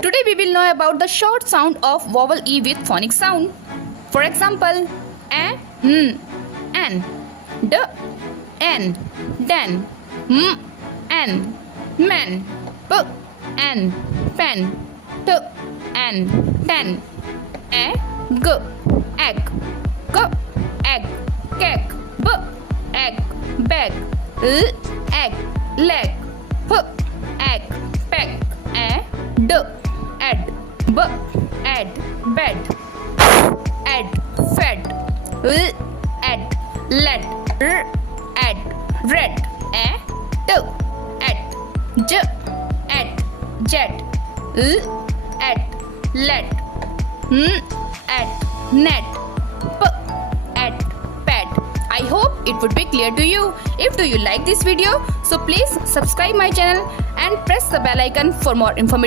Today we will know about the short sound of vowel E with phonic sound. For example, a, an, d, n, den, n, men, p, n, pen, t, n, ten, a, g, egg, k, egg, cake, b, egg, bag, l, egg, leg, p, egg, peck, a, d, ed, b, ed, bed, ed, fed, l, ed, led, r, ed, red, a, t, ed, j, ed, jet, l, ed, led, ed, net, p, ed, pet. I hope it would be clear to you. If do you like this video, so please subscribe my channel and press the bell icon for more information.